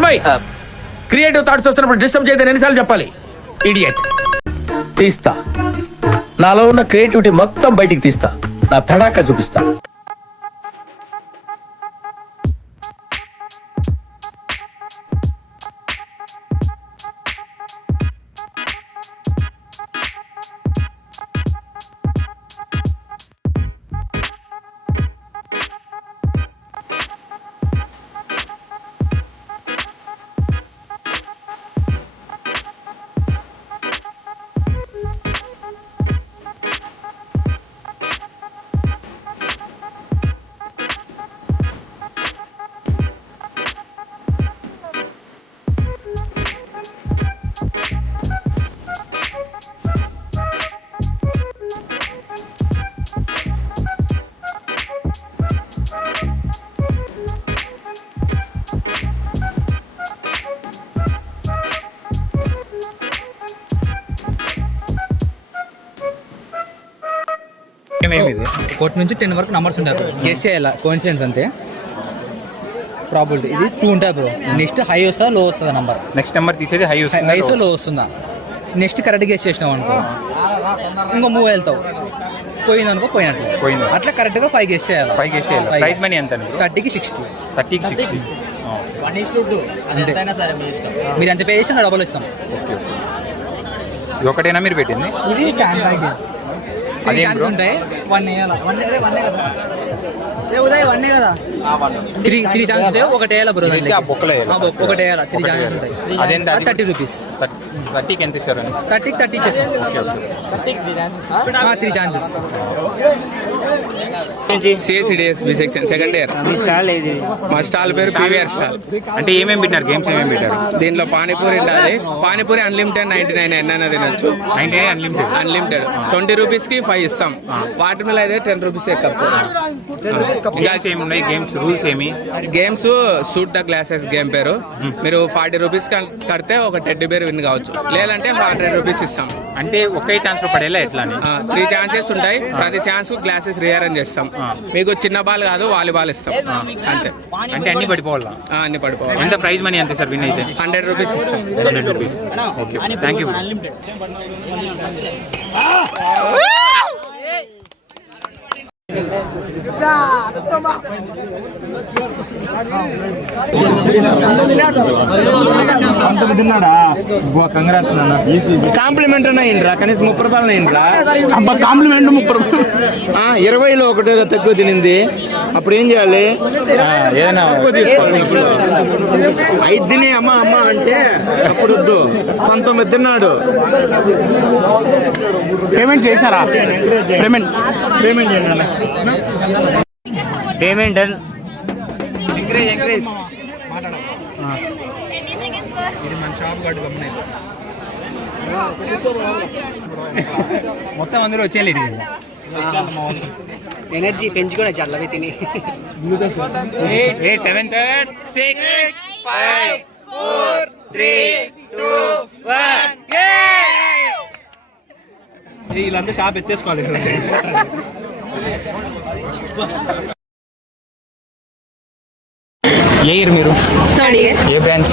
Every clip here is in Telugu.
నర్మయ్, క్రియేటివ్ థాట్స్ వస్తున్నప్పుడు డిస్టర్బ్ చేయదని ఎన్నిసార్లు చెప్పాలి? ఇడియట్. తీస్తా, నాలో ఉన్న క్రియేటివిటీ మొత్తం బయటికి తీస్తా, నా తడాక చూపిస్తా. ఒకటి నుంచి 10 వరకు నంబర్స్ ఉంటాయి. గెస్ చేయాలి, కోఇన్సిడెన్స్ అంతే. ప్రాబిలిటీ ఇది 2 ఉంటాయి బ్రో. నెక్స్ట్ హై వస్తుందా లో వస్తుందా నంబర్? నెక్స్ట్ నెంబర్ తీసేది హై వస్తుందా లో వస్తుందా? నెక్స్ట్ కరెక్ట్ గెస్ చేసినావు అనుకో, ఇంకో మూవ్ వెళ్తావు, పోయింది అనుకో పోయినట్లు. అట్లా కరెక్ట్గా 5 గెస్ చేయాలి. 5 గెస్ చేయాలి. ప్రైస్ మనీ ఎంత? 30కి 60. 30కి 60. అంతే, మీరు ఎంత పే చేసినా డబ్బులు ఇస్తాం. ఓకే, ఇది ఒకటేనా మీరు పెట్టింది? ఇది శాండ్ బ్యాగ్. 3 ఛాన్సెస్ ఉంటాయి. 1 వేయాలి. 1 కదా ఉదయ్, 1 కదా. 3 ఛాన్సెస్ ఉంటాయి. ఒకటి వేయాలి బ్రో. ఒకటి వేయాలి. 3 ఛాన్సెస్ ఉంటాయి. 30 రూపీస్. 30కి ఎంత ఇస్తారు? 30కి 30 ఇచ్చేస్తాం. Okay, 3 chances. CSCDS B section second year. మా స్టాల్ పేరు పీవీఆర్ స్టాల్. అంటే ఏమేమి పెట్టినారు? గేమ్స్ ఏమేమి పెట్టారు? దీంట్లో పానీపూరి ఉండాలి. పానీపూరి అన్లిమిటెడ్ 99 ఎన్నైనా తినొచ్చు. 99 అన్లిమిటెడ్ 20 రూపీస్కి 5 ఇస్తాం. వాటర్ మిల్ అయితే 10 రూపీస్ కప్పు. ఇంకా ఏమున్నాయి గేమ్స్? రూల్స్ ఏమి? Games shoot the glasses game పేరు. మీరు 40 రూపీస్ కడితే ఒక టెడ్డీ బేర్ విన్ కావచ్చు, లేదంటే 100 రూపీస్ ఇస్తాం. అంటే ఒకే ఛాన్స్ లో పడేలా ఎట్లా? 3 ఛాన్సెస్ ఉంటాయి. ప్రతి ఛాన్స్ గ్లాసెస్ రీఅరేంజ్ చేస్తాం. మీకు చిన్న బాల్ కాదు, వాలీబాల్ ఇస్తాం అంతే. అంటే అన్ని పడిపోవాలా? అన్ని పడిపోవాలి. ఎంత ప్రైజ్ మనీ ఎంత సార్ విన్ అయితే? 100 రూపీస్ ఇస్తాం. 100 rupees. Okay, thank you. Compliment అయిందిరా, కనీసం 30 రూపాయలు అయిందిరా. అబ్బా కాంప్లిమెంట్ 30 రూపాయలు. 20లో ఒకటి తక్కువ తినింది, అప్పుడు ఏం చేయాలి? ఏదైనా తీసుకోవాలి. 5 తిని అమ్మ అమ్మ అంటే అప్పుడు వద్దు. 19 తిన్నాడు. పేమెంట్ చేశారా? పేమెంట్ చేయండి. Payment encourage. ఇది మన షాప్ కాదు, గమనించండి. మొత్తం అందరూ వచ్చేయాలి. ఎనర్జీ పెంచుకునే చల్లవి తిని. 7 6 5 4 3 2 1. వీళ్ళంతా షాప్ ఎత్తేసుకోవాలి. ఏ ఇయర్ మీరు? ఏ బ్రాంచ్?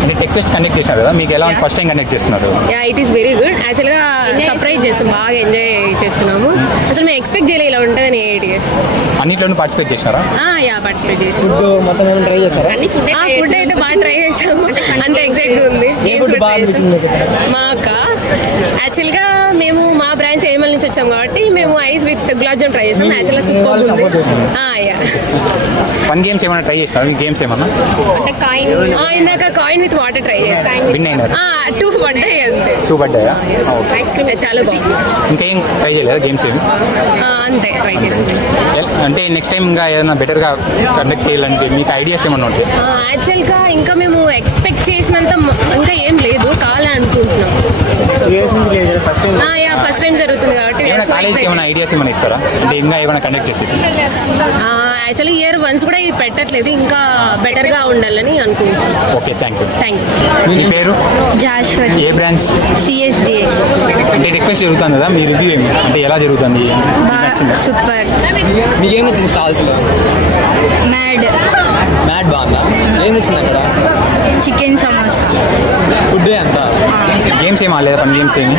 అంటే టెక్ ఫెస్ట్ కండక్ట్ చేశారు కదా, మీకు ఎలా ఫస్ట్ టైం కండక్ట్ చేస్తున్నారు? It is very good. యాక్చువల్గా సర్ప్రైజ్ చేస్తాం, బాగా ఎంజాయ్ చేస్తున్నాము. అసలు మేము ఎక్స్పెక్ట్ చేయలేదు ఇలా ఉంటుందని. 8 years అన్నిట్లోనూ పార్టిసిపేట్ చేసినారా? పార్టిసిపేట్ చేసాం. ఫుడ్ అయితే బాగా ట్రై చేసాము. అంత ఎగ్జైట్గా ఉంది. మాకా యాక్చువల్గా మేము మా బ్రాంచ్ ఏమల్ నుంచి వచ్చాం కాబట్టి మేము eyes with gulab jam try చేసాం. యాక్చువల్గా సూపర్ ఉంది. ఫన్ గేమ్స్ ఏమైనా ట్రై చేస్తారా? గేమ్స్ ఏమన్నా అంటే కాయిన్, ఇందాక కాయిన్ విత్ వాటర్ ట్రై చేసాం. 2 పడ్డాయి అంతే. 2 పడ్డాయా? ఐస్ క్రీమ్ చాలా బాగుంది. ఇంకేం ట్రై చేయలేదా గేమ్స్ ఏమి? అంతే ట్రై చేసాం. అంటే నెక్స్ట్ టైం ఇంకా ఏదైనా బెటర్గా కండక్ట్ చేయాలంటే మీకు ఐడియాస్ ఏమన్నా ఉంటాయి? యాక్చువల్గా ఇంకా మేము ఎక్స్పెక్ట్ చేసినంత ఇంకా ఏం లేదు, కావాలని అనుకుంటున్నాం. ఫస్ట్ టైం జరుగుతుంది కాబట్టి. కాలేజ్కి ఏమైనా ఐడియాస్ ఏమైనా ఇస్తారా? అంటే ఇంకా ఏమైనా కండక్ట్ చేసి? యాక్చువల్లీ ఇయర్ వన్స్ కూడా ఇది పెట్టట్లేదు, ఇంకా బెటర్గా ఉండాలని అనుకుంటున్నాం. Okay, thank you. థ్యాంక్ మీ పేరు? జాష్వతి. ఏ బ్రాంచ్? సిఎస్డిఎస్. అంటే రిక్వెస్ట్ జరుగుతుంది కదా, మీ రివ్యూ ఏమి? అంటే ఎలా జరుగుతుంది? సూపర్. మీకేం వచ్చింది స్టాల్స్లో? మ్యాడ్ బాగుందా? ఏం నచ్చింది అక్కడ? చికెన్ సమోసా. ఫుడ్ అంతా. గేమ్స్ ఏం ఆడలేదా? ఫన్ గేమ్స్ ఏమి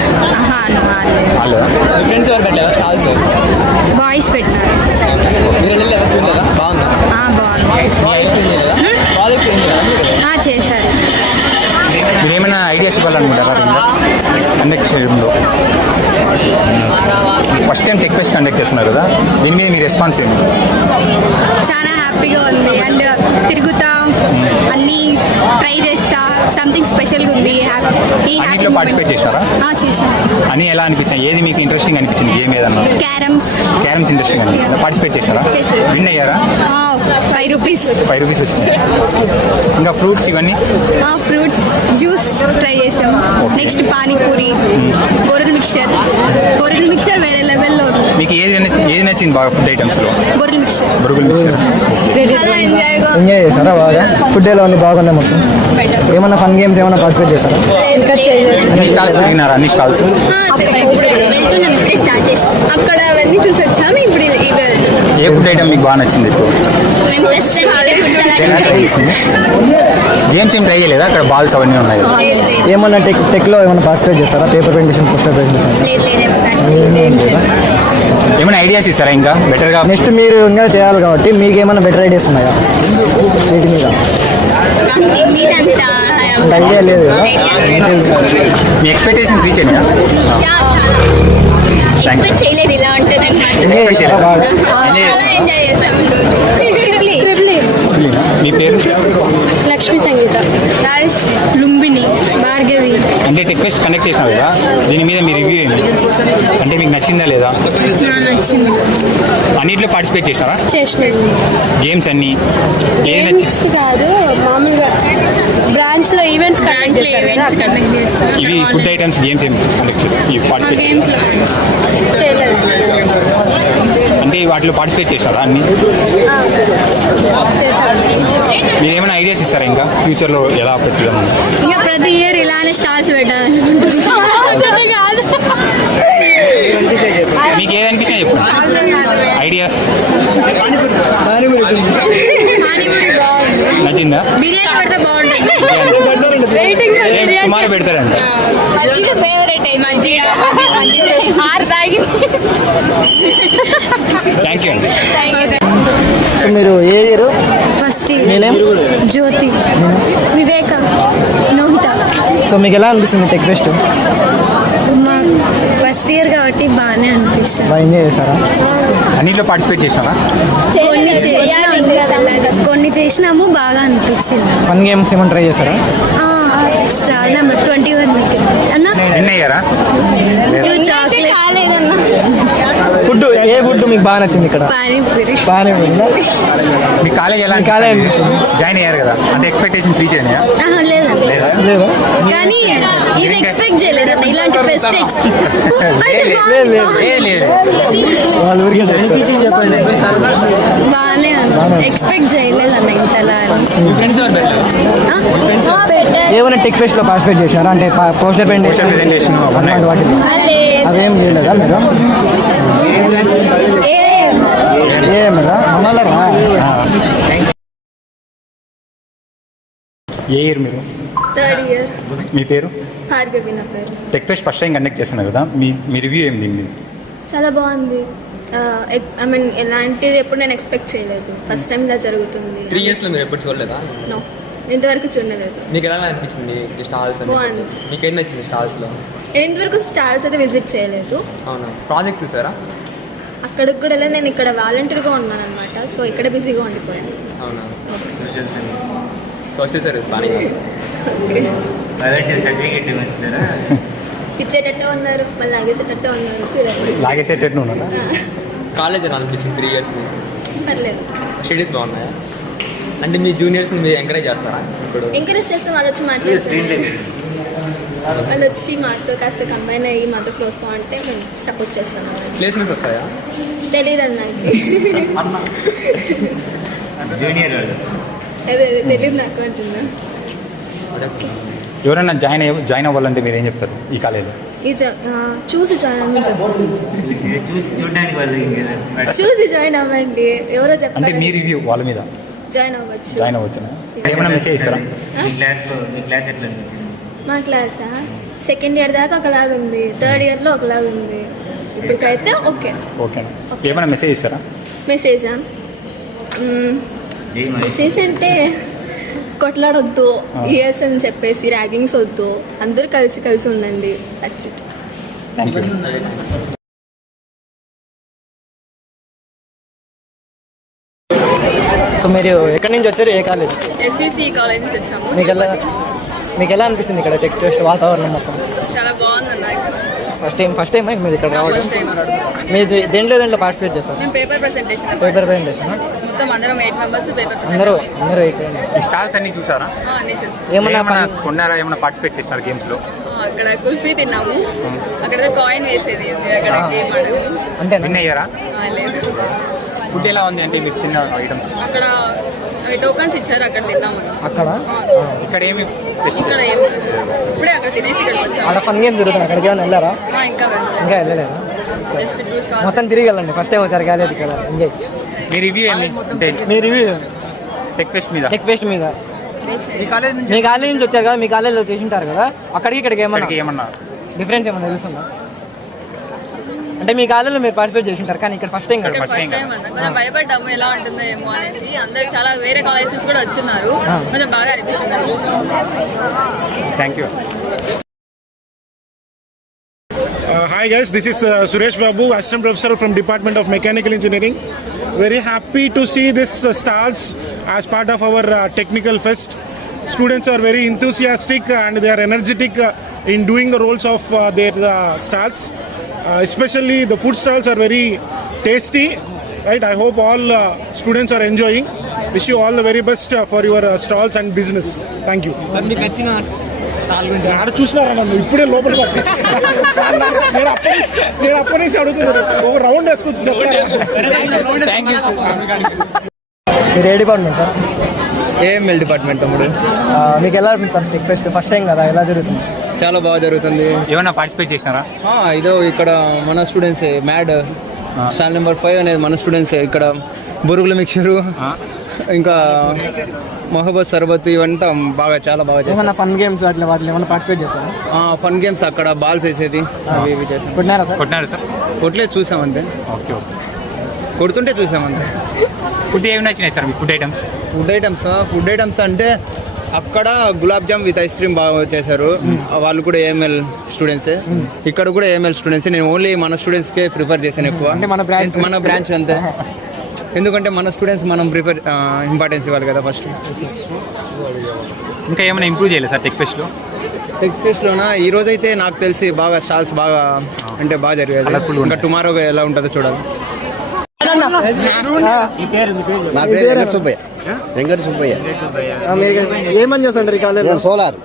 ఆడలేదా? మీ ఫ్రెండ్స్ ఎవరు పెట్టారా స్టాల్స్? బాయ్స్ పెట్టినారు. మీరు వెళ్ళలేదా? చూడలేదా? బాగుందా? బాగుంది. ప్రాజెక్ట్స్ ఏం చేయలేదా? ప్రాజెక్ట్స్ ఏం చేయలేదా? చేశారు. మీరు ఏమైనా ఐడియాస్ ఇవ్వాలనుకుంటారా కండక్ట్ చేయడంలో? First time tech fest conduct చేస్తున్నారు కదా, దీని మీద మీ రెస్పాన్స్ ఏంటి? చాలా హ్యాపీగా ఉంది అండ్ తిరుగుతా అన్నీ ట్రై చేస్తా. సంథింగ్ స్పెషల్గా ఉంది. అన్నింటిలో పార్టిసిపేట్ చేశారా? చేశాను. అని ఎలా అనిపించాయి? ఏది మీకు ఇంట్రెస్టింగ్ అనిపించింది? గేమ్ ఏదన్నా? క్యారమ్స్ ఇంట్రెస్టింగ్ అనిపించింది. పార్టిసిపేట్ చేశారా? చేశాను. విన్ అయ్యారా? 5 రూపీస్. 5 రూపీస్ వచ్చింది. ఇంకా ఫ్రూట్స్ ఇవన్నీ? ఫ్రూట్స్ జ్యూస్ ట్రై చేసాం. నెక్స్ట్ పానీపూరి, బొరల్ మిక్చర్ వేరే లెవెల్లో ఉంది. మీకు ఏది నచ్చింది బాగా ఫుడ్ ఐటమ్స్లో? బొరల్ మిక్చర్. బురుగుల మిక్చర్. చాలా ఎంజాయ్ చేశారా బాగా? ఫుడ్ ఎలా ఉంది? బాగుందా మొత్తం? ఏమన్నా ఫన్ గేమ్స్ ఏమైనా పార్టిసిపేట్ చేశారా? అన్ని స్టాల్స్ తిరిగినారా? అన్ని స్టాల్స్ వెళ్తున్నాం. ఇప్పుడే స్టార్ట్ చేసాం. అక్కడ అవన్నీ చూసి వచ్చాము. ఇప్పుడు ఏ ఫుడ్ ఐటమ్ మీకు బాగా నచ్చింది ఇప్పుడు? గేమ్స్ ఏం ట్రై చేయలేదా? అక్కడ బాల్స్ అవన్నీ ఉన్నాయి కదా. ఏమన్నా టెక్లో ఏమైనా పార్టిసిపేట్ చేస్తారా? పేపర్ ప్రింటేషన్, పోస్టర్ ప్రింటేషన్ ఏమైనా ఐడియాస్ ఇస్తారా ఇంకా బెటర్గా? నెక్స్ట్ మీరు ఇంకా చేయాలి కాబట్టి మీకు ఏమైనా బెటర్ ఐడియాస్ ఉన్నాయా వీటి మీద? అంత ఐడియా లేదు కదా. మీ ఎక్స్పెక్టేషన్స్ రీచ్ అయినా? ఎక్స్పెక్ట్ చేయలేదు ఇలా ఉంటుంది. ఎంజాయ్ చేశారా బాగా? ఎంజాయ్ చేసాం ఈరోజు. మీ పేరు? లక్ష్మీ సంగీత, రాజేష్, లుంబిని, భార్గవి. అంటే టెక్ ఫెస్ట్ కండక్ట్ చేసినావు కదా, దీని మీద మీ రివ్యూ ఏంటి? అంటే మీకు నచ్చిందా లేదా? నచ్చింది. అన్నింటిలో పార్టిసిపేట్ చేసినారా? చేసినాను. గేమ్స్ అన్ని ఏది నచ్చింది? కాదు, మామూలుగా బ్రాంచ్ లో ఈవెంట్స్ కండక్ట్ చేస్తారు. ఇవి ఫుడ్ ఐటమ్స్ గేమ్స్ ఏమి కండక్ట్ ఇవి పార్టిసిపేట్ చేయలేదు. అంటే వాటిలో పార్టిసిపేట్ చేస్తారా అన్ని? మీరు ఏమైనా ఐడియాస్ ఇస్తారా ఇంకా ఫ్యూచర్లో ఎలా పెట్టుదాం? ఇంకా ప్రతి ఇయర్ ఇలానే స్టాల్స్ పెట్టాలి. మీకు ఏది అనిపించినా చెప్పు ఐడియాస్. నచ్చిందా? బిర్యానీ పెడితే బాగుంటుంది. Waiting for biryani. సుమారు పెడతారంట. మజ్జిగ ఫేవరెట్. మజ్జిగ ఆరు తాగి. థ్యాంక్ యూ అండి. సో మీరు ఏ ఇయర్? ఫస్ట్ మీనేం? జ్యోతి, వివేక, నోహిత. సో మీకు ఎలా అనిపిస్తుంది టెక్ ఫెస్ట్? ఫస్ట్ ఇయర్ కాబట్టి బాగానే అనిపిస్తుంది. బాగా ఎంజాయ్ చేశారా? అన్నింటిలో పార్టిసిపేట్ చేసినారా? కొన్ని చేసినాము, బాగా అనిపించింది. ఫన్ గేమ్స్ ఏమైనా ట్రై చేశారా? స్టార్ నెంబర్ 21 అన్నా. విన్ అయ్యారా? చాక్లెట్ కాలేదన్నా. ఫుడ్ ఏ ఫుడ్ మీకు బాగా నచ్చింది ఇక్కడ? పానీపూరి. పానీపూరి. మీ కాలేజ్ ఎలా కాలేజ్ అనిపిస్తుంది? జాయిన్ అయ్యారు కదా, అంటే ఎక్స్పెక్టేషన్స్ రీచ్ అయినాయా? లేదా, లేదా? కానీ ఇది ఎక్స్పెక్ట్ చేయలేదన్న. ఇలాంటి ఫెస్ట్ వాళ్ళ ఊరికి చెప్పండి. బాగానే ఎక్స్పెక్ట్ చేయలేదన్న ఇంతలా. ఏమైనా టెక్ ఫెస్ట్ లో పార్టిసిపేట్ చేశారా? అంటే పోస్టర్ ప్రెజెంటేషన్ అలాంటి వాటిలో అవేం చేయలేదా మీరు? ఏమరా అన్నారా? ఏ ఇయర్ మీరు? Third year. మీ పేరు? భార్గవి నా పేరు. Tech fest first time conduct చేస్తున్నారు కదా, మీ రివ్యూ ఏంది? చాలా బాగుంది. ఐ మీన్ ఎలాంటిది ఎప్పుడు నేను ఎక్స్పెక్ట్ చేయలేదు. ఫస్ట్ టైం ఇలా జరుగుతుంది. 3 years లో మీరు ఎప్పుడు చూడలేదా? నో, ఇంతవరకు చూడలేదు. మీకు ఎలా అనిపించింది ఈ స్టాల్స్? బాగుంది. మీకు ఏం నచ్చింది స్టాల్స్లో? నేను ఇంతవరకు స్టాల్స్ అయితే విజిట్ చేయలేదు. అవునా? ప్రాజెక్ట్స్ చూసారా? అక్కడికి కూడా నేను ఇక్కడ వాలంటీర్గా ఉన్నాను అనమాట. సో ఇక్కడ బిజీగా ఉండిపోయాను. అవునా? సోషల్ సర్వీస్ బాగా ఇచ్చేటట్టే ఉన్నారు, మళ్ళీ లాగేసేటట్టే ఉన్నారు. చూడండి, లాగేసేటట్టు ఉన్నారా? కాలేజ్ ఎలా అనిపించింది 3 years? పర్లేదు. స్టడీస్ బాగున్నాయా? అంటే మీ జూనియర్స్ని మీరు ఎంకరేజ్ చేస్తారా? ఇప్పుడు ఎంకరేజ్ చేస్తే వాళ్ళు వచ్చి మాట్లాడతారు. వాళ్ళు వచ్చి మాతో కాస్త కంబైన్ అయ్యి మాతో క్లోజ్గా ఉంటే మేము సపోర్ట్ చేస్తాం. ప్లేస్మెంట్స్ వస్తాయా? తెలియదు అన్నకి. అదే తెలియదు నాకు అంటున్నా. ఎవరైనా జాయిన్ అవ్వాలంటే మీరు ఏం చెప్తారు ఈ కాలేజీలో? చూసి జాయిన్ అవ్వమని చెప్పండి. చూసి జాయిన్ అవ్వండి. ఎవరో అంటే చెప్పారు. మీ రివ్యూ వాళ్ళ మీద జాయిన్ అవ్వచ్చు. జాయిన్ అవ్వచ్చునా? ఏమైనా మెసేజ్ ఇస్తారా? మా క్లాసా సెకండ్ ఇయర్ దాకా ఒకలాగా ఉంది, థర్డ్ ఇయర్లో ఒకలాగా ఉంది, ఇప్పటికైతే ఓకే. ఓకేనా? ఏమైనా మెసేజ్ ఇస్తారా? మెసేజా? మెసేజ్ అంటే కొట్లాడొద్దు, ఇయర్స్ అని చెప్పేసి ర్యాగింగ్స్ వద్దు, అందరూ కలిసి కలిసి ఉండండి, that's it. Thank you. So మీరు ఎక్కడి నుంచి వచ్చారు, ఏ కాలేజ్? ఎస్విసి కాలేజ్ నుంచి వచ్చాము. మీకు ఎలా అనిపిస్తుంది ఇక్కడ టెక్ ఫెస్ట్ వాతావరణం మొత్తం? చాలా బాగుందన్న. ఫస్ట్ టైం మీరు ఇక్కడ రావడం? మీరు దేంట్లో పార్టిసిపేట్ చేస్తారు? మేము పేపర్ ప్రెజెంటేషన్ మొత్తం అందరం 8 మెంబర్స్ పేపర్ అందరూ ఈ స్టాల్స్ అన్ని చూసారా? అన్ని చేస్తాం. ఏమన్నా కొన్నారా? ఏమైనా పార్టిసిపేట్ చేసినారు గేమ్స్లో? అక్కడ కుల్ఫీ తిన్నాము, అక్కడ కాయిన్ వేసేది ఉంది, అక్కడ గేమ్ ఆడాము. అంటే విన్ అయ్యారా? లేదు, ఫుడ్ ఎలా ఉంది అంటే మీరు తిన్న ఐటమ్స్? అక్కడ టోకన్స్ ఇచ్చారు, అక్కడ తిన్నాము. అక్కడ ఇక్కడ ఏమి ఇక్కడ ఏం ఇప్పుడే అక్కడ తినేసి ఇక్కడికి వచ్చాము. అక్కడ ఫన్ గేమ్ జరుగుతుంది, అక్కడికి ఏమైనా వెళ్ళారా? ఇంకా ఇంకా వెళ్ళలేదా? Just 2 stars. మొత్తం తిరిగి వెళ్ళండి, ఫస్ట్ టైం వచ్చారు కాలేజీకి కదా, ఎంజాయ్. మీ రివ్యూ ఏమి అంటే మీ రివ్యూ టెక్ ఫెస్ట్ మీద? టెక్ ఫెస్ట్ మీద మీ కాలేజ్ నుంచి వచ్చారు కదా, మీ కాలేజ్లో చేసి ఉంటారు కదా, అక్కడికి ఇక్కడికి ఏమన్నా డిఫరెన్స్ ఏమన్నా తెలుస్తుందా? అంటే మీ కాలేజ్లో మీరు పార్టిసిపేట్ చేసి ఉంటారు కానీ ఇక్కడ ఫస్ట్ టైం కదా. ఫస్ట్ టైం అన్న కొంచెం భయపడ్డాము ఎలా ఉంటుందో ఏమో అనేసి. అందరు చాలా వేరే కాలేజ్ నుంచి కూడా వచ్చున్నారు, కొంచెం బాగా అనిపిస్తుంది. Thank you. Hi guys, this is Suresh Babu, Assistant Professor from Department of Mechanical Engineering. Very happy to see this stalls as part of our technical fest. Students are very enthusiastic and they are energetic in doing the roles of their stalls. Especially the food stalls are very tasty. Right? I hope all students are enjoying. Wish you all the very best for your stalls and business. Thank you. ఆడ చూసినారా నన్ను ఇప్పుడే లోపలికి వచ్చి నేను అప్పటి నుంచి అడుగుతున్నాను, ఒక రౌండ్ వేసుకొచ్చి చెప్తారా? మీరు ఏ డిపార్ట్మెంట్ సార్? ఏఎంఎల్ డిపార్ట్మెంట్ తమ్ముడు. మీకు ఎలా అనిపిస్తుంది sir tech fest first time కదా, ఎలా జరుగుతుంది? చాలా బాగా జరుగుతుంది. ఏమైనా పార్టిసిపేట్ చేసినారా? ఇదో ఇక్కడ మన స్టూడెంట్సే, మ్యాడ్ స్టాల్ నెంబర్ 5 అనేది మన స్టూడెంట్సే. ఇక్కడ బొరుగుల మిక్చరు, ఇంకా మహబూబ్ సర్బత్, ఇవంతా బాగా చాలా బాగా చేస్తారు. ఏమన్నా ఫన్ గేమ్స్ అట్లా వాటిలో ఏమైనా పార్టిసిపేట్ చేస్తారా? ఫన్ గేమ్స్ అక్కడ బాల్స్ వేసేది అవి ఇవి చేసాం. కొట్టినారా సార్? కొట్టినారా సార్? కొట్లేదు, చూసామంతే. Okay okay. కొడుతుంటే చూసామంతే. ఫుడ్ ఏమి నచ్చినాయి సార్ మీకు? ఫుడ్ ఐటమ్స్ అంటే అక్కడ gulab jam with ice cream బాగా చేశారు. వాళ్ళు కూడా ఏఎంఎల్ స్టూడెంట్సే, ఇక్కడ కూడా ఏఎంఎల్ స్టూడెంట్సే. నేను ఓన్లీ మన స్టూడెంట్స్కే ప్రిఫర్ చేశాను ఎక్కువ. అంటే మన బ్రాంచ్ అంతే, ఎందుకంటే మన స్టూడెంట్స్ మనం ఇంపార్టెన్స్ ఇవ్వాలి కదా ఫస్ట్. ఇంకా ఏమైనా ఇంప్రూవ్ చేయలేదు సార్ టెక్ ఫెస్ట్లో? టెక్ ఫెస్ట్లోనా ఈ రోజు అయితే నాకు తెలిసి బాగా స్టాల్స్ బాగా అంటే బాగా జరిగాయి. ఇంకా టుమారో ఎలా ఉంటుందో చూడాలి. వెంకట సుబ్బయ్య. ఏమని చేస్తుంటారు ఈ కాలేజ్? సోలార్.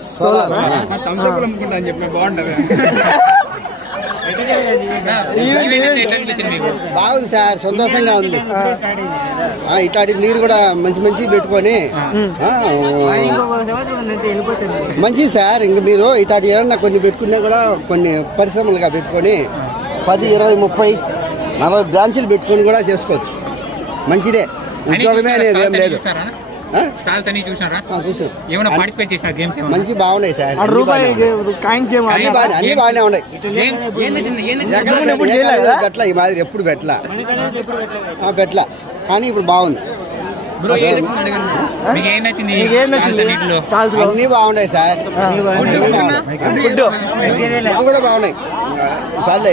బాగుంది సార్, సంతోషంగా ఉంది. ఇట్లాంటి మీరు కూడా మంచి పెట్టుకొని మంచిది సార్. ఇంక మీరు ఇట్లాంటి ఏమన్నా కొన్ని పెట్టుకున్నా కూడా కొన్ని పరిశ్రమలుగా పెట్టుకొని 10, 20, 30, 40 బ్రాంచీలు పెట్టుకొని కూడా చేసుకోవచ్చు. మంచిదే, ఉద్యోగమే అనేది ఏం లేదు. చూసారు, మంచి బాగున్నాయి సార్, అన్ని బాగానే ఉన్నాయి. పెట్టలా ఈ మాదిరి ఎప్పుడు పెట్టలా కానీ ఇప్పుడు బాగుంది. అన్ని బాగున్నాయి సార్, కూడా బాగున్నాయి. సర్లే.